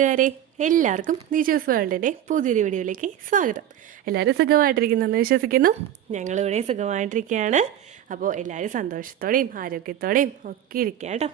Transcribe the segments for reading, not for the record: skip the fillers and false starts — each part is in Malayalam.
കൂട്ടുകാരെ, എല്ലാവർക്കും നിജോസ് വേൾഡിൻ്റെ പുതിയൊരു വീഡിയോയിലേക്ക് സ്വാഗതം. എല്ലാവരും സുഖമായിട്ടിരിക്കുന്നെന്ന് വിശ്വസിക്കുന്നു. ഞങ്ങളിവിടെ സുഖമായിട്ടിരിക്കുകയാണ്. അപ്പോൾ എല്ലാവരും സന്തോഷത്തോടെയും ആരോഗ്യത്തോടെയും ഒക്കെ ഇരിക്കുക കേട്ടോ.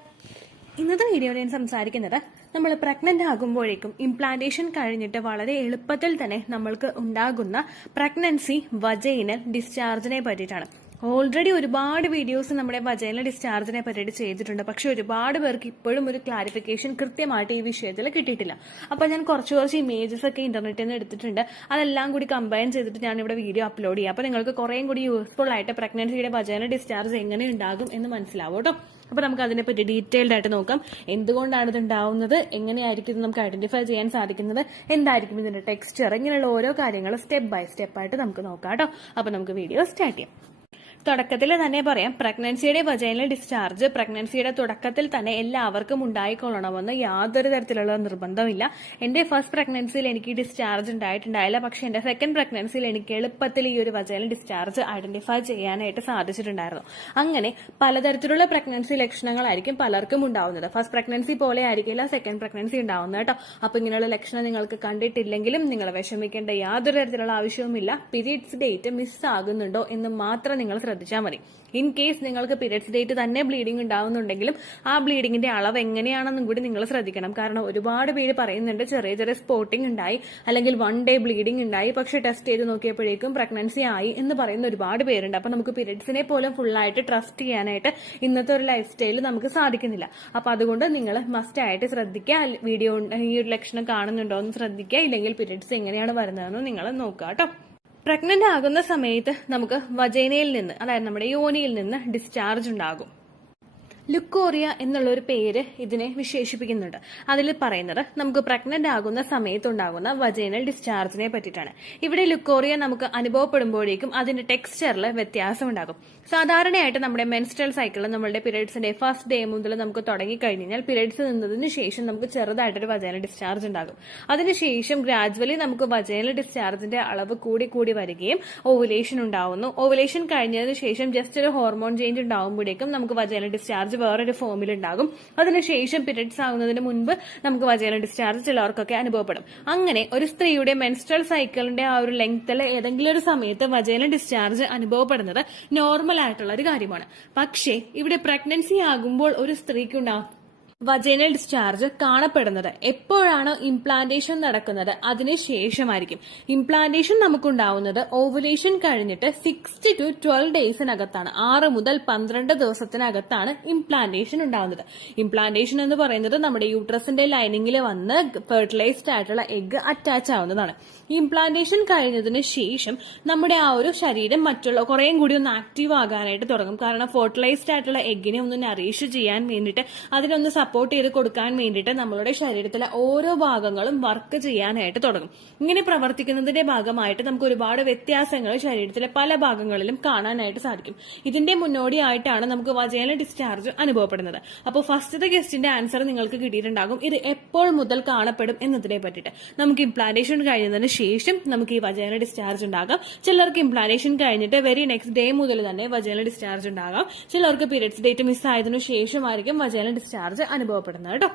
ഇന്നത്തെ വീഡിയോയിൽ ഞാൻ സംസാരിക്കുന്നത് നമ്മൾ പ്രഗ്നൻ്റ് ആകുമ്പോഴേക്കും ഇംപ്ലാന്റേഷൻ കഴിഞ്ഞിട്ട് വളരെ എളുപ്പത്തിൽ തന്നെ നമ്മൾക്ക് ഉണ്ടാകുന്ന പ്രഗ്നൻസി വജൈനൽ ഡിസ്ചാർജിനെ പറ്റിയിട്ടാണ്. ഓൾറെഡി ഒരുപാട് വീഡിയോസ് നമ്മുടെ വജൈനൽ ഡിസ്ചാർജിനെ പറ്റിയിട്ട് ചെയ്തിട്ടുണ്ട്. പക്ഷെ ഒരുപാട് പേർക്ക് ഇപ്പോഴും ഒരു ക്ലാരിഫിക്കേഷൻ കൃത്യമായിട്ട് ഈ വിഷയത്തിൽ കിട്ടിയിട്ടില്ല. അപ്പോൾ ഞാൻ കുറച്ച് ഇമേജസ് ഒക്കെ ഇന്റർനെറ്റിൽ നിന്ന് എടുത്തിട്ടുണ്ട്. അതെല്ലാം കൂടി കമ്പൈൻ ചെയ്തിട്ട് ഞാൻ ഇവിടെ വീഡിയോ അപ്ലോഡ് ചെയ്യാം. അപ്പോൾ നിങ്ങൾക്ക് കുറേയും കൂടി യൂസ്ഫുൾ ആയിട്ട് പ്രഗ്നൻസിയുടെ വജൈനൽ ഡിസ്ചാർജ് എങ്ങനെ ഉണ്ടാകും എന്ന് മനസ്സിലാവും കേട്ടോ. അപ്പോൾ നമുക്ക് അതിനെപ്പറ്റി ഡീറ്റെയിൽഡ് ആയിട്ട് നോക്കാം. എന്തുകൊണ്ടാണ് ഇത് ഉണ്ടാവുന്നത്, എങ്ങനെയായിരിക്കും ഇത് നമുക്ക് ഐഡന്റിഫൈ ചെയ്യാൻ സാധിക്കുന്നത്, എന്തായിരിക്കും ഇതിന്റെ ടെക്സ്ചർ, ഇങ്ങനെയുള്ള ഓരോ കാര്യങ്ങൾ സ്റ്റെപ്പ് ബൈ സ്റ്റെപ്പ് ആയിട്ട് നമുക്ക് നോക്കാം കേട്ടോ. അപ്പോൾ നമുക്ക് വീഡിയോ സ്റ്റാർട്ട് ചെയ്യാം. തുടക്കത്തിൽ തന്നെ പറയാം, പ്രഗ്നൻസിയുടെ വജൈനൽ ഡിസ്ചാർജ് പ്രഗ്നൻസിയുടെ തുടക്കത്തിൽ തന്നെ എല്ലാവർക്കും ഉണ്ടായിക്കൊള്ളണമെന്ന് യാതൊരു തരത്തിലുള്ള നിർബന്ധമില്ല. എന്റെ ഫസ്റ്റ് പ്രഗ്നൻസിയിൽ എനിക്ക് ഡിസ്ചാർജ് ഉണ്ടായിട്ടുണ്ടായില്ല. പക്ഷെ എന്റെ സെക്കൻഡ് പ്രഗ്നൻസിയിൽ എനിക്ക് എളുപ്പത്തിൽ ഈ ഒരു വജൈനൽ ഡിസ്ചാർജ് ഐഡന്റിഫൈ ചെയ്യാനായിട്ട് സാധിച്ചിട്ടുണ്ടായിരുന്നു. അങ്ങനെ പലതരത്തിലുള്ള പ്രഗ്നൻസി ലക്ഷണങ്ങളായിരിക്കും പലർക്കും ഉണ്ടാവുന്നത്. ഫസ്റ്റ് പ്രഗ്നൻസി പോലെ ആയിരിക്കില്ല സെക്കൻഡ് പ്രഗ്നൻസി ഉണ്ടാവുന്നത് കേട്ടോ. അപ്പൊ ഇങ്ങനെയുള്ള ലക്ഷണം നിങ്ങൾക്ക് കണ്ടിട്ടില്ലെങ്കിലും നിങ്ങൾ വിഷമിക്കേണ്ട യാതൊരു തരത്തിലുള്ള ആവശ്യവുമില്ല. പീരീഡ്സ് ഡേറ്റ് മിസ്സാകുന്നുണ്ടോ എന്ന് മാത്രം നിങ്ങൾ ശ്രദ്ധിച്ചാൽ മതി. ഇൻ കേസ് നിങ്ങൾക്ക് പീരിയഡ്സ് ഡേറ്റ് തന്നെ ബ്ലീഡിംഗ് ഉണ്ടാവുന്നുണ്ടെങ്കിലും ആ ബ്ലീഡിങ്ങിന്റെ അളവ് എങ്ങനെയാണെന്നും കൂടി നിങ്ങൾ ശ്രദ്ധിക്കണം. കാരണം ഒരുപാട് പേര് പറയുന്നുണ്ട് ചെറിയ സ്പോട്ടിംഗ് ഉണ്ടായി, അല്ലെങ്കിൽ 1 day ബ്ലീഡിംഗ് ഉണ്ടായി, പക്ഷെ ടെസ്റ്റ് ചെയ്ത് നോക്കിയപ്പോഴേക്കും പ്രഗ്നൻസി ആയി എന്ന് പറയുന്ന ഒരുപാട് പേരുണ്ട്. അപ്പൊ നമുക്ക് പീരിയഡ്സിനെ പോലും ഫുള്ളായിട്ട് ട്രസ്റ്റ് ചെയ്യാനായിട്ട് ഇന്നത്തെ ഒരു ലൈഫ് സ്റ്റൈൽ നമുക്ക് സാധിക്കുന്നില്ല. അപ്പൊ അതുകൊണ്ട് നിങ്ങൾ മസ്റ്റ് ആയിട്ട് ശ്രദ്ധിക്കുക. വീഡിയോ ഈ ഒരു ലക്ഷണം കാണുന്നുണ്ടോ എന്ന് ശ്രദ്ധിക്കുക. ഇല്ലെങ്കിൽ പീരിയഡ്സ് എങ്ങനെയാണ് വരുന്നതെന്ന് നിങ്ങൾ നോക്കുക കേട്ടോ. പ്രഗ്നന്റ് ആകുന്ന സമയത്ത് നമുക്ക് വജൈനയിൽ നിന്ന്, അതായത് നമ്മുടെ യോനിയിൽ നിന്ന് ഡിസ്ചാർജ് ഉണ്ടാകും. ലുക്കോറിയ എന്നുള്ള ഒരു പേര് ഇതിനെ വിശേഷിപ്പിക്കുന്നുണ്ട്. അതിൽ പറയുന്നത് നമുക്ക് പ്രഗ്നന്റ് ആകുന്ന സമയത്തുണ്ടാകുന്ന വജൈനൽ ഡിസ്ചാർജിനെ പറ്റിയിട്ടാണ്. ഇവിടെ ലുക്കോറിയ നമുക്ക് അനുഭവപ്പെടുമ്പോഴേക്കും അതിന്റെ ടെക്സ്ചറിൽ വ്യത്യാസം ഉണ്ടാകും. സാധാരണയായിട്ട് നമ്മുടെ മെൻസ്ട്രൽ സൈക്കിളിൽ നമ്മളുടെ പീരിയഡ്സിന്റെ ഫസ്റ്റ് ഡേ മുതൽ നമുക്ക് തുടങ്ങിക്കഴിഞ്ഞാൽ പീരിയഡ്സ് നിന്നതിന് ശേഷം നമുക്ക് ചെറുതായിട്ടൊരു വജൈനൽ ഡിസ്ചാർജ് ഉണ്ടാകും. അതിനുശേഷം ഗ്രാജുവലി നമുക്ക് വജൈനൽ ഡിസ്ചാർജിന്റെ അളവ് കൂടി വരികയും ഓവുലേഷൻ ഉണ്ടാവുന്നു. ഓവുലേഷൻ കഴിഞ്ഞതിന് ശേഷം ജസ്റ്റ് ഒരു ഹോർമോൺ ചേഞ്ച് ഉണ്ടാകുമ്പോഴേക്കും നമുക്ക് വജൈനൽ ഡിസ്ചാർജ് വേറൊരു ഫോമിൽ ഉണ്ടാകും. അതിനുശേഷം പീരിയഡ്സ് ആകുന്നതിന് മുൻപ് നമുക്ക് വജൈനൽ ഡിസ്ചാർജ് ചിലർക്കൊക്കെ അനുഭവപ്പെടും. അങ്ങനെ ഒരു സ്ത്രീയുടെ മെൻസ്ട്രൽ സൈക്കിളിന്റെ ആ ഒരു ലെങ്ത്തിൽ ഏതെങ്കിലും ഒരു സമയത്ത് വജൈനൽ ഡിസ്ചാർജ് അനുഭവപ്പെടുന്നത് നോർമൽ ആയിട്ടുള്ള ഒരു കാര്യമാണ്. പക്ഷേ ഇവിടെ പ്രഗ്നൻസി ആകുമ്പോൾ ഒരു സ്ത്രീക്കുണ്ടാകും വജൈനൽ ഡിസ്ചാർജ് കാണപ്പെടുന്നത് എപ്പോഴാണ് ഇംപ്ലാന്റേഷൻ നടക്കുന്നത് അതിനുശേഷമായിരിക്കും. ഇംപ്ലാന്റേഷൻ നമുക്കുണ്ടാവുന്നത് ഓവുലേഷൻ കഴിഞ്ഞിട്ട് 6 to 12 ഡേയ്സിനകത്താണ്. 6 മുതൽ 12 ദിവസത്തിനകത്താണ് ഇംപ്ലാന്റേഷൻ ഉണ്ടാവുന്നത്. ഇംപ്ലാന്റേഷൻ എന്ന് പറയുന്നത് നമ്മുടെ യൂട്രസിന്റെ ലൈനിങ്ങിൽ വന്ന് ഫെർട്ടിലൈസ്ഡ് ആയിട്ടുള്ള എഗ് അറ്റാച്ച് ആവുന്നതാണ്. ഇംപ്ലാന്റേഷൻ കഴിഞ്ഞതിന് ശേഷം നമ്മുടെ ആ ഒരു ശരീരം മറ്റുള്ള കുറേയും കൂടി ഒന്ന് ആക്റ്റീവ് ആകാനായിട്ട് തുടങ്ങും. കാരണം ഫെർട്ടിലൈസ്ഡ് ആയിട്ടുള്ള എഗ്ഗിനെ ഒന്ന് നറീഷ് ചെയ്യാൻ വേണ്ടിയിട്ട്, അതിനൊന്ന് സപ്പോർട്ട് ചെയ്ത് കൊടുക്കാൻ വേണ്ടിയിട്ട് നമ്മളുടെ ശരീരത്തിലെ ഓരോ ഭാഗങ്ങളും വർക്ക് ചെയ്യാനായിട്ട് തുടങ്ങും. ഇങ്ങനെ പ്രവർത്തിക്കുന്നതിന്റെ ഭാഗമായിട്ട് നമുക്ക് ഒരുപാട് വ്യത്യാസങ്ങൾ ശരീരത്തിലെ പല ഭാഗങ്ങളിലും കാണാനായിട്ട് സാധിക്കും. ഇതിന്റെ മുന്നോടിയായിട്ടാണ് നമുക്ക് വജൈനൽ ഡിസ്ചാർജ് അനുഭവപ്പെടുന്നത്. അപ്പോൾ ഫസ്റ്റത്തെ ക്വസ്റ്റിന്റെ ആൻസർ നിങ്ങൾക്ക് കിട്ടിയിട്ടുണ്ടാകും. ഇത് എപ്പോൾ മുതൽ കാണപ്പെടും എന്നതിനെ പറ്റിയിട്ട്. നമുക്ക് ഇംപ്ലാന്റേഷൻ കഴിഞ്ഞതിന് ശേഷം നമുക്ക് ഈ വജൈനൽ ഡിസ്ചാർജ് ഉണ്ടാകാം. ചിലർക്ക് ഇംപ്ലാന്റേഷൻ കഴിഞ്ഞിട്ട് വെരി നെക്സ്റ്റ് ഡേ മുതൽ തന്നെ വജൈനൽ ഡിസ്ചാർജ് ഉണ്ടാകാം. ചിലർക്ക് പീരിയഡ്സ് ഡേറ്റ് മിസ്സായതിനു ശേഷമായിരിക്കും വജൈനൽ ഡിസ്ചാർജ് അനുഭവപ്പെടുന്നത് കേട്ടോ.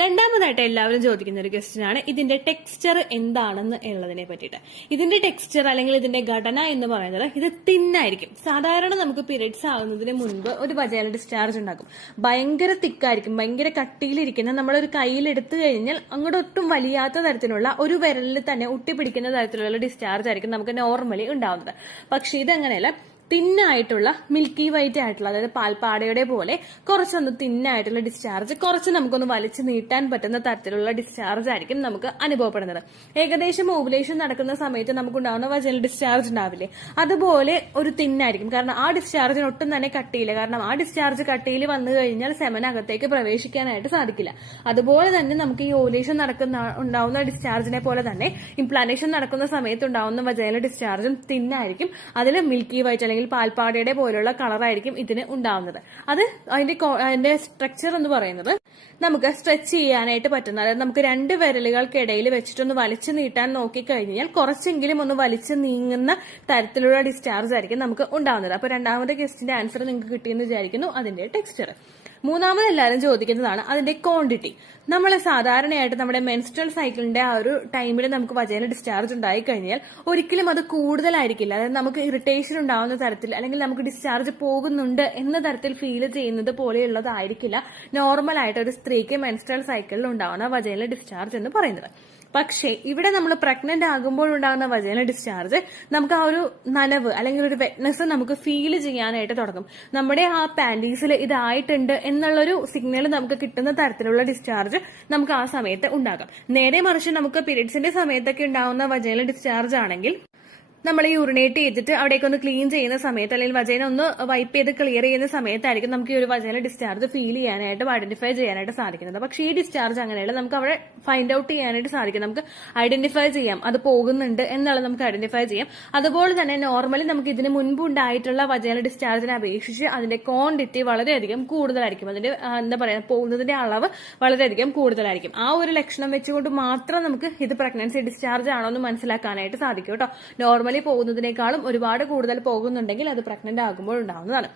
രണ്ടാമതായിട്ട് എല്ലാവരും ചോദിക്കുന്ന ഒരു ക്വസ്റ്റ്യൻ ആണ് ഇതിന്റെ ടെക്സ്ചർ എന്താണെന്ന് ഉള്ളതിനെ പറ്റിയിട്ട്. ഇതിന്റെ ടെക്സ്ചർ അല്ലെങ്കിൽ ഇതിന്റെ ഘടന എന്ന് പറയുന്നത് ഇത് തിന്നായിരിക്കും. സാധാരണ നമുക്ക് പീരിയഡ്സ് ആകുന്നതിന് മുൻപ് ഒരു വജൈനൽ ഡിസ്ചാർജ് ഉണ്ടാകും. ഭയങ്കര തിക്കായിരിക്കും, ഭയങ്കര കട്ടിയിലിരിക്കുന്ന, നമ്മളൊരു കയ്യിൽ എടുത്തു കഴിഞ്ഞാൽ അങ്ങോട്ട് ഒട്ടും വലിയാത്ത തരത്തിലുള്ള ഒരു വിരലിൽ തന്നെ ഒട്ടിപ്പിടിക്കുന്ന തരത്തിലുള്ള ഡിസ്ചാർജ് ആയിരിക്കും നമുക്ക് നോർമലി ഉണ്ടാവുന്നത്. പക്ഷെ ഇതങ്ങനെയല്ല. തിന്നായിട്ടുള്ള മിൽക്കി വൈറ്റ് ആയിട്ടുള്ള, അതായത് പാൽപ്പാടയുടെ പോലെ കുറച്ചൊന്ന് തിന്നായിട്ടുള്ള ഡിസ്ചാർജ്, കുറച്ച് നമുക്കൊന്ന് വലിച്ചു നീട്ടാൻ പറ്റുന്ന തരത്തിലുള്ള ഡിസ്ചാർജ് ആയിരിക്കും നമുക്ക് അനുഭവപ്പെടുന്നത്. ഏകദേശം ഓവുലേഷൻ നടക്കുന്ന സമയത്ത് നമുക്കുണ്ടാകുന്ന വജൈനൽ ഡിസ്ചാർജ് ഉണ്ടാവില്ലേ, അതുപോലെ ഒരു തിന്നായിരിക്കും. കാരണം ആ ഡിസ്ചാർജിന് ഒട്ടും തന്നെ കട്ടിയില്ല. കാരണം ആ ഡിസ്ചാർജ് കട്ടിയിൽ വന്നു കഴിഞ്ഞാൽ സെമനകത്തേക്ക് പ്രവേശിക്കാനായിട്ട് സാധിക്കില്ല. അതുപോലെ തന്നെ നമുക്ക് ഈ ഓവുലേഷൻ ഉണ്ടാവുന്ന ഡിസ്ചാർജിനെ പോലെ തന്നെ ഇംപ്ലാന്റേഷൻ നടക്കുന്ന സമയത്ത് ഉണ്ടാവുന്ന വജൈനൽ ഡിസ്ചാർജും തിന്നായിരിക്കും. അതിൽ മിൽക്കി വൈറ്റ് പാൽപ്പാടയുടെ പോലുള്ള കളറായിരിക്കും ഇതിന് ഉണ്ടാവുന്നത്. അത് അതിന്റെ സ്ട്രക്ചർ എന്ന് പറയുന്നത് നമുക്ക് സ്ട്രെച്ച് ചെയ്യാനായിട്ട് പറ്റുന്ന, അതായത് നമുക്ക് 2 വിരലുകൾക്കിടയിൽ വെച്ചിട്ടൊന്ന് വലിച്ചു നീട്ടാൻ നോക്കിക്കഴിഞ്ഞാൽ കുറച്ചെങ്കിലും ഒന്ന് വലിച്ചു നീങ്ങുന്ന തരത്തിലുള്ള ഡിസ്ചാർജ് ആയിരിക്കും നമുക്ക് ഉണ്ടാവുന്നത്. അപ്പൊ രണ്ടാമത്തെ ക്വസ്റ്റിന്റെ ആൻസർ നിങ്ങൾക്ക് കിട്ടിയെന്ന് വിചാരിക്കുന്നു. അതിന്റെ ടെക്സ്ചർ മൂന്നാമത് എല്ലാവരും ചോദിക്കുന്നതാണ് അതിന്റെ ക്വാണ്ടിറ്റി. നമ്മൾ സാധാരണയായിട്ട് നമ്മുടെ മെൻസ്ട്രൽ സൈക്കിളിന്റെ ആ ഒരു ടൈമിൽ നമുക്ക് വജൈനൽ ഡിസ്ചാർജ് ഉണ്ടായി കഴിഞ്ഞാൽ ഒരിക്കലും അത് കൂടുതലായിരിക്കില്ല. അതായത് നമുക്ക് ഇറിറ്റേഷൻ ഉണ്ടാവുന്ന തരത്തിൽ അല്ലെങ്കിൽ നമുക്ക് ഡിസ്ചാർജ് പോകുന്നുണ്ട് എന്ന തരത്തിൽ ഫീൽ ചെയ്യുന്നത് പോലെയുള്ളതായിരിക്കില്ല നോർമൽ ആയിട്ട് ഒരു സ്ത്രീക്ക് മെൻസ്ട്രൽ സൈക്കിളിൽ ഉണ്ടാവുന്ന വജൈനൽ ഡിസ്ചാർജ് എന്ന് പറയുന്നത്. പക്ഷേ ഇവിടെ നമ്മൾ പ്രഗ്നന്റ് ആകുമ്പോൾ ഉണ്ടാകുന്ന വജൈനൽ ഡിസ്ചാർജ് നമുക്ക് ആ ഒരു നനവ് അല്ലെങ്കിൽ ഒരു വെറ്റ്നസ് നമുക്ക് ഫീൽ ചെയ്യാനായിട്ട് തുടങ്ങും. നമ്മുടെ ആ പാൻറ്റീസിൽ ഇതായിട്ടുണ്ട് എന്നുള്ളൊരു സിഗ്നൽ നമുക്ക് കിട്ടുന്ന തരത്തിലുള്ള ഡിസ്ചാർജ് നമുക്ക് ആ സമയത്ത് ഉണ്ടാകാം. നേരെ മറിച്ച് നമുക്ക് പീരീഡ്സിന്റെ സമയത്തൊക്കെ ഉണ്ടാകുന്ന വജൈനൽ ഡിസ്ചാർജ് ആണെങ്കിൽ നമ്മൾ യൂറിനേറ്റ് ചെയ്തിട്ട് അവിടേക്ക് ഒന്ന് ക്ലീൻ ചെയ്യുന്ന സമയത്ത് അല്ലെങ്കിൽ വജൈന ഒന്ന് വൈപ്പ് ചെയ്ത് ക്ലിയർ ചെയ്യുന്ന സമയത്തായിരിക്കും നമുക്ക് ഈ ഒരു വജൈനൽ ഡിസ്ചാർജ് ഫീൽ ചെയ്യാനായിട്ട് ഐഡന്റിഫൈ ചെയ്യാനായിട്ട് സാധിക്കുന്നത്. പക്ഷേ ഈ ഡിസ്ചാർജ് അങ്ങനെയല്ല, നമുക്ക് അവിടെ ഫൈൻഡ് ഔട്ട് ചെയ്യാനായിട്ട് സാധിക്കും. നമുക്ക് ഐഡന്റിഫൈ ചെയ്യാം അത് പോകുന്നുണ്ട് എന്നുള്ളത് നമുക്ക് ഐഡന്റിഫൈ ചെയ്യാം. അതുപോലെ തന്നെ നോർമലി നമുക്ക് ഇതിന് മുൻപ് ഉണ്ടായിട്ടുള്ള വജൈനൽ ഡിസ്ചാർജിനെ അപേക്ഷിച്ച് അതിന്റെ ക്വാണ്ടിറ്റി വളരെയധികം കൂടുതലായിരിക്കും. അതിന്റെ എന്താ പറയാ പോകുന്നതിന്റെ അളവ് വളരെയധികം കൂടുതലായിരിക്കും. ആ ഒരു ലക്ഷണം വെച്ചുകൊണ്ട് മാത്രം നമുക്ക് ഇത് പ്രഗ്നൻസി ഡിസ്ചാർജ് ആണോ എന്ന് മനസ്സിലാക്കാനായിട്ട് സാധിക്കും കേട്ടോ. നോർമലി പോകുന്നതിനേക്കാളും ഒരുപാട് കൂടുതൽ പോകുന്നുണ്ടെങ്കിൽ അത് പ്രഗ്നന്റ് ആകുമ്പോൾ ഉണ്ടാവുന്നതാണ്.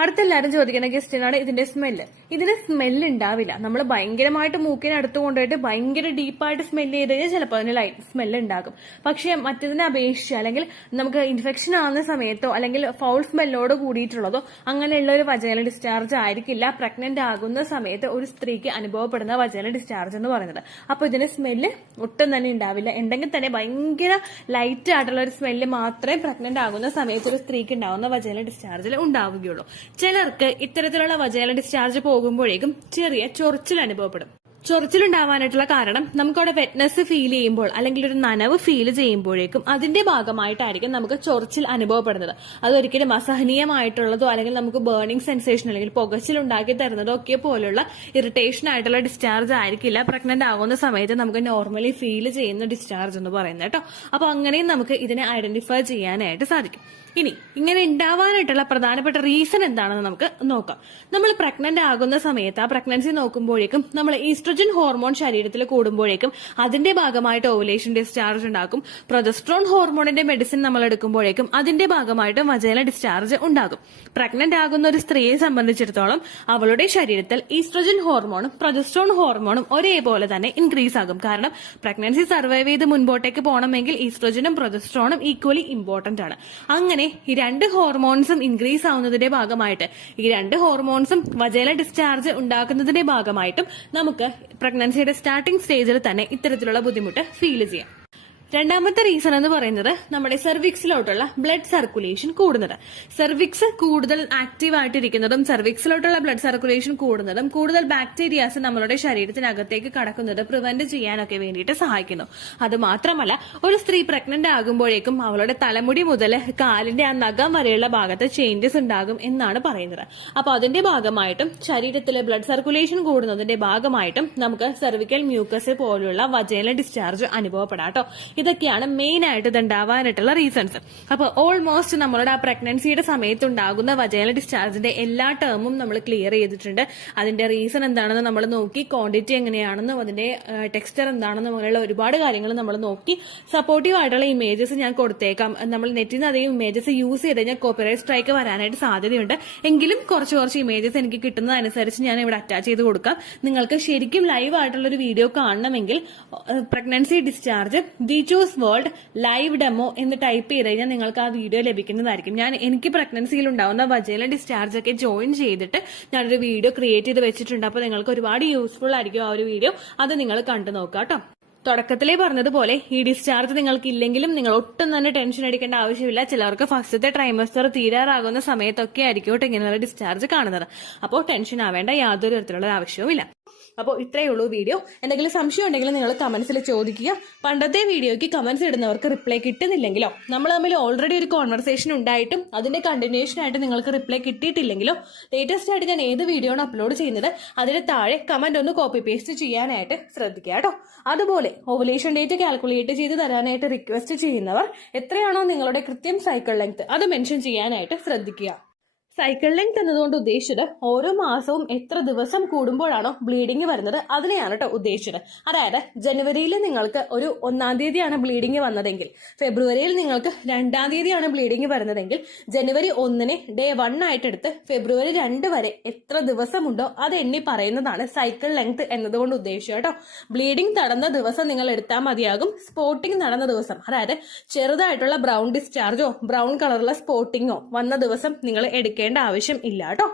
അടുത്തെല്ലാവരും ചോദിക്കുന്ന ക്വസ്റ്റ്യൻ ആണ് ഇതിന്റെ സ്മെല്ല്. ഇതിന് സ്മെല്ല് ഉണ്ടാവില്ല. നമ്മൾ ഭയങ്കരമായിട്ട് മൂക്കിനെ അടുത്ത് കൊണ്ടുപോയിട്ട് ഭയങ്കര ഡീപ്പായിട്ട് സ്മെല്ല് ചെയ്ത് കഴിഞ്ഞാൽ ചിലപ്പോൾ അതിന് ലൈറ്റ് സ്മെല്ല് ഉണ്ടാകും. പക്ഷെ മറ്റതിനെ അപേക്ഷിച്ച് അല്ലെങ്കിൽ നമുക്ക് ഇൻഫെക്ഷൻ ആവുന്ന സമയത്തോ അല്ലെങ്കിൽ ഫൗൾ സ്മെല്ലോട് കൂടിയിട്ടുള്ളതോ അങ്ങനെയുള്ള ഒരു വജൈനൽ ഡിസ്ചാർജ് ആയിരിക്കില്ല പ്രഗ്നന്റ് ആകുന്ന സമയത്ത് ഒരു സ്ത്രീക്ക് അനുഭവപ്പെടുന്ന വജൈനൽ ഡിസ്ചാർജ് എന്ന് പറയുന്നത്. അപ്പൊ ഇതിന് സ്മെല്ല് ഒട്ടും തന്നെ ഉണ്ടാവില്ല. ഉണ്ടെങ്കിൽ തന്നെ ഭയങ്കര ലൈറ്റ് ആയിട്ടുള്ള ഒരു സ്മെല്ല് മാത്രമേ പ്രഗ്നന്റ് ആകുന്ന സമയത്ത് ഒരു സ്ത്രീക്ക് ഉണ്ടാവുന്ന വജൈനൽ ഡിസ്ചാർജിൽ ഉണ്ടാവുകയുള്ളൂ. ചിലർക്ക് ഇത്തരത്തിലുള്ള വജൈനൽ ഡിസ്ചാർജ് പോകുമ്പോഴേക്കും ചെറിയ ചൊറിച്ചിൽ അനുഭവപ്പെടും. ചൊറിച്ചിലുണ്ടാവാനായിട്ടുള്ള കാരണം നമുക്കവിടെ വെറ്റ്നസ് ഫീൽ ചെയ്യുമ്പോൾ അല്ലെങ്കിൽ ഒരു നനവ് ഫീൽ ചെയ്യുമ്പോഴേക്കും അതിന്റെ ഭാഗമായിട്ടായിരിക്കും നമുക്ക് ചൊറിച്ചിൽ അനുഭവപ്പെടുന്നത്. അതൊരിക്കലും അസഹനീയമായിട്ടുള്ളതോ അല്ലെങ്കിൽ നമുക്ക് ബേണിംഗ് സെൻസേഷൻ അല്ലെങ്കിൽ പുകച്ചിൽ ഉണ്ടാക്കി തരുന്നതോ ഒക്കെ പോലുള്ള ഇറിറ്റേഷൻ ആയിട്ടുള്ള ഡിസ്ചാർജ് ആയിരിക്കില്ല പ്രഗ്നന്റ് ആകുന്ന സമയത്ത് നമുക്ക് നോർമലി ഫീൽ ചെയ്യുന്ന ഡിസ്ചാർജ് എന്ന് പറയുന്നത് കേട്ടോ. അപ്പൊ അങ്ങനെയും നമുക്ക് ഇതിനെ ഐഡന്റിഫൈ ചെയ്യാനായിട്ട് സാധിക്കും. ഇനി ഇങ്ങനെ ഉണ്ടാവാനായിട്ടുള്ള പ്രധാനപ്പെട്ട റീസൺ എന്താണെന്ന് നമുക്ക് നോക്കാം. നമ്മൾ പ്രഗ്നന്റ് ആകുന്ന സമയത്ത് ആ പ്രഗ്നൻസി നോക്കുമ്പോഴേക്കും നമ്മൾ ഈസ്ട്രജൻ ഹോർമോൺ ശരീരത്തിൽ കൂടുമ്പോഴേക്കും അതിന്റെ ഭാഗമായിട്ട് ഓവുലേഷൻ ഡിസ്ചാർജ് ഉണ്ടാക്കും. പ്രൊജസ്ട്രോൺ ഹോർമോണിന്റെ മെഡിസിൻ നമ്മൾ എടുക്കുമ്പോഴേക്കും അതിന്റെ ഭാഗമായിട്ട് വജൈനൽ ഡിസ്ചാർജ് ഉണ്ടാകും. പ്രഗ്നന്റ് ആകുന്ന ഒരു സ്ത്രീയെ സംബന്ധിച്ചിടത്തോളം അവളുടെ ശരീരത്തിൽ ഈസ്ട്രജൻ ഹോർമോണും പ്രൊജസ്ട്രോൺ ഹോർമോണും ഒരേപോലെ തന്നെ ഇൻക്രീസ് ആകും. കാരണം പ്രഗ്നൻസി സർവൈവ് ചെയ്ത് മുൻപോട്ടേക്ക് പോകണമെങ്കിൽ ഈസ്ട്രജനും പ്രൊജസ്ട്രോണും ഈക്വലി ഇമ്പോർട്ടന്റ് ആണ്. അങ്ങനെ ഈ രണ്ട് ഹോർമോൺസും ഇൻക്രീസ് ആവുന്നതിന്റെ ഭാഗമായിട്ട് ഈ രണ്ട് ഹോർമോൺസും വജൈനൽ ഡിസ്ചാർജ് ഉണ്ടാക്കുന്നതിന്റെ ഭാഗമായിട്ടും നമുക്ക് പ്രഗ്നൻസിയുടെ സ്റ്റാർട്ടിംഗ് സ്റ്റേജിൽ തന്നെ ഇത്തരത്തിലുള്ള ബുദ്ധിമുട്ട് ഫീൽ ചെയ്യാം. രണ്ടാമത്തെ റീസൺ എന്ന് പറയുന്നത് നമ്മുടെ സെർവിക്സിലോട്ടുള്ള ബ്ലഡ് സർക്കുലേഷൻ കൂടുന്നത്. സെർവിക്സ് കൂടുതൽ ആക്റ്റീവ് ആയിട്ടിരിക്കുന്നതും സെർവിക്സിലോട്ടുള്ള ബ്ലഡ് സർക്കുലേഷൻ കൂടുന്നതും കൂടുതൽ ബാക്ടീരിയാസ് നമ്മളുടെ ശരീരത്തിനകത്തേക്ക് കടക്കുന്നത് പ്രിവെന്റ് ചെയ്യാനൊക്കെ വേണ്ടിയിട്ട് സഹായിക്കുന്നു. അത് മാത്രമല്ല ഒരു സ്ത്രീ പ്രഗ്നന്റ് ആകുമ്പോഴേക്കും അവളുടെ തലമുടി മുതൽ കാലിന്റെ ആ നഖം വരെയുള്ള ഭാഗത്ത് ചേഞ്ചസ് ഉണ്ടാകും എന്നാണ് പറയുന്നത്. അപ്പൊ അതിന്റെ ഭാഗമായിട്ടും ശരീരത്തിലെ ബ്ലഡ് സർക്കുലേഷൻ കൂടുന്നതിന്റെ ഭാഗമായിട്ടും നമുക്ക് സെർവിക്കൽ മ്യൂക്കസ് പോലുള്ള വജൈനൽ ഡിസ്ചാർജ് അനുഭവപ്പെടാട്ടോ. ഇതൊക്കെയാണ് മെയിൻ ആയിട്ട് ഇതുണ്ടാവാനായിട്ടുള്ള റീസൺസ്. അപ്പൊ ഓൾമോസ്റ്റ് നമ്മളുടെ ആ പ്രഗ്നൻസിയുടെ സമയത്തുണ്ടാകുന്ന വജൈനൽ ഡിസ്ചാർജിന്റെ എല്ലാ ടേമും നമ്മൾ ക്ലിയർ ചെയ്തിട്ടുണ്ട്. അതിന്റെ റീസൺ എന്താണെന്ന് നമ്മൾ നോക്കി, ക്വാണ്ടിറ്റി എങ്ങനെയാണെന്നും അതിന്റെ ടെക്സ്ചർ എന്താണെന്നും അങ്ങനെയുള്ള ഒരുപാട് കാര്യങ്ങൾ നമ്മൾ നോക്കി. സപ്പോർട്ടീവ് ആയിട്ടുള്ള ഇമേജസ് ഞാൻ കൊടുത്തേക്കാം. നമ്മൾ നെറ്റിൽ നിന്ന് അധികം ഇമേജസ് യൂസ് ചെയ്ത് കഴിഞ്ഞാൽ കോപ്പിറൈറ്റ് സ്ട്രൈക്ക് വരാനായിട്ട് സാധ്യതയുണ്ട്. എങ്കിലും കുറച്ച് ഇമേജസ് എനിക്ക് കിട്ടുന്നതനുസരിച്ച് ഞാൻ ഇവിടെ അറ്റാച്ച് ചെയ്ത് കൊടുക്കാം. നിങ്ങൾക്ക് ശരിക്കും ലൈവ് ആയിട്ടുള്ള ഒരു വീഡിയോ കാണണമെങ്കിൽ pregnancy discharge teachers world live demo എന്ന് ടൈപ്പ് ചെയ്ത് കഴിഞ്ഞാൽ നിങ്ങൾക്ക് ആ വീഡിയോ ലഭിക്കുന്നതായിരിക്കും. എനിക്ക് പ്രഗ്നൻസിയിൽ ഉണ്ടാവുന്ന വജൈനൽ ഡിസ്ചാർജ് ഒക്കെ ജോയിൻ ചെയ്തിട്ട് ഞാനൊരു വീഡിയോ ക്രിയേറ്റ് ചെയ്ത് വെച്ചിട്ടുണ്ട്. അപ്പോൾ നിങ്ങൾക്ക് ഒരുപാട് യൂസ്ഫുൾ ആയിരിക്കും ആ ഒരു വീഡിയോ. അത് നിങ്ങൾ കണ്ടു നോക്കാം കേട്ടോ. തുടക്കത്തിലേ പറഞ്ഞതുപോലെ ഈ ഡിസ്ചാർജ് നിങ്ങൾക്ക് ഇല്ലെങ്കിലും നിങ്ങൾ ഒട്ടും തന്നെ ടെൻഷൻ അടിക്കേണ്ട ആവശ്യമില്ല. ചിലർക്ക് ഫസ്റ്റത്തെ ട്രൈമസ്റ്റർ തീരാറാകുന്ന സമയത്തൊക്കെ ആയിരിക്കും കേട്ടോ ഇങ്ങനെയുള്ള ഡിസ്ചാർജ് കാണുന്നത്. അപ്പോൾ ടെൻഷൻ ആവേണ്ട യാതൊരു തരത്തിലുള്ള ആവശ്യവുമില്ല. അപ്പോൾ ഇത്രയേ ഉള്ളൂ വീഡിയോ. എന്തെങ്കിലും സംശയം ഉണ്ടെങ്കിൽ നിങ്ങൾ കമന്റ്സിൽ ചോദിക്കുക. പണ്ടത്തെ വീഡിയോയ്ക്ക് കമന്റ്സ് ഇടുന്നവർക്ക് റിപ്ലൈ കിട്ടുന്നില്ലെങ്കിലോ നമ്മൾ തമ്മിൽ ഓൾറെഡി ഒരു കോൺവെർസേഷൻ ഉണ്ടായിട്ടും അതിന്റെ കണ്ടിന്യൂഷൻ ആയിട്ട് നിങ്ങൾക്ക് റിപ്ലൈ കിട്ടിയിട്ടില്ലെങ്കിലോ ലേറ്റസ്റ്റ് ആയിട്ട് ഞാൻ ഏത് വീഡിയോ ആണ് അപ്ലോഡ് ചെയ്യുന്നത് അതിന് താഴെ കമന്റ് ഒന്ന് കോപ്പി പേസ്റ്റ് ചെയ്യാനായിട്ട് ശ്രദ്ധിക്കുക കേട്ടോ. അതുപോലെ ഓവുലേഷൻ ഡേറ്റ് കാൽക്കുലേറ്റ് ചെയ്ത് തരാനായിട്ട് റിക്വസ്റ്റ് ചെയ്യുന്നവർ എത്രയാണോ നിങ്ങളുടെ കൃത്യം സൈക്കിൾ ലെങ്ത് അത് മെൻഷൻ ചെയ്യാനായിട്ട് ശ്രദ്ധിക്കുക. സൈക്കിൾ ലെങ്ത് എന്നതുകൊണ്ട് ഉദ്ദേശിച്ചത് ഓരോ മാസവും എത്ര ദിവസം കൂടുമ്പോഴാണോ ബ്ലീഡിങ് വരുന്നത് അതിനെയാണ് കേട്ടോ ഉദ്ദേശിച്ചത്. അതായത് ജനുവരിയിൽ നിങ്ങൾക്ക് ഒരു 1-ാം തീയതിയാണ് ബ്ലീഡിങ് വന്നതെങ്കിൽ, ഫെബ്രുവരിയിൽ നിങ്ങൾക്ക് 2-ാം തീയതിയാണ് ബ്ലീഡിങ് വരുന്നതെങ്കിൽ, ജനുവരി 1-നെ ഡേ 1 ആയിട്ട് എടുത്ത് ഫെബ്രുവരി 2 വരെ എത്ര ദിവസമുണ്ടോ അത് എണ്ണി പറയുന്നതാണ് സൈക്കിൾ ലെങ്ത് എന്നതുകൊണ്ട് ഉദ്ദേശിച്ചത് കേട്ടോ. ബ്ലീഡിങ് നടന്ന ദിവസം നിങ്ങൾ എടുത്താൽ മതിയാകും. സ്പോട്ടിങ് നടന്ന ദിവസം, അതായത് ചെറുതായിട്ടുള്ള ബ്രൗൺ ഡിസ്ചാർജോ ബ്രൗൺ കളറുള്ള സ്പോട്ടിങ്ങോ വന്ന ദിവസം നിങ്ങൾ എടുക്കേണ്ട ആവശ്യം ഇല്ല കേട്ടോ.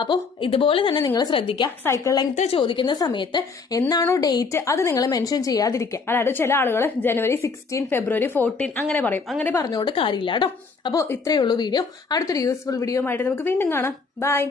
അപ്പോൾ ഇതുപോലെ തന്നെ നിങ്ങൾ ശ്രദ്ധിക്കുക, സൈക്കിൾ ലെങ്ത് ചോദിക്കുന്ന സമയത്ത് എന്നാണോ ഡേറ്റ് അത് നിങ്ങൾ മെൻഷൻ ചെയ്യാതിരിക്കുക. അതായത് ചില ആളുകൾ ജനുവരി 16, ഫെബ്രുവരി 14 അങ്ങനെ പറയും. അങ്ങനെ പറഞ്ഞുകൊണ്ട് കാര്യമില്ല കേട്ടോ. അപ്പോൾ ഇത്രയേ ഉള്ളൂ വീഡിയോ. അടുത്തൊരു യൂസ്ഫുൾ വീഡിയോ ആയിട്ട് നമുക്ക് വീണ്ടും കാണാം. ബൈ.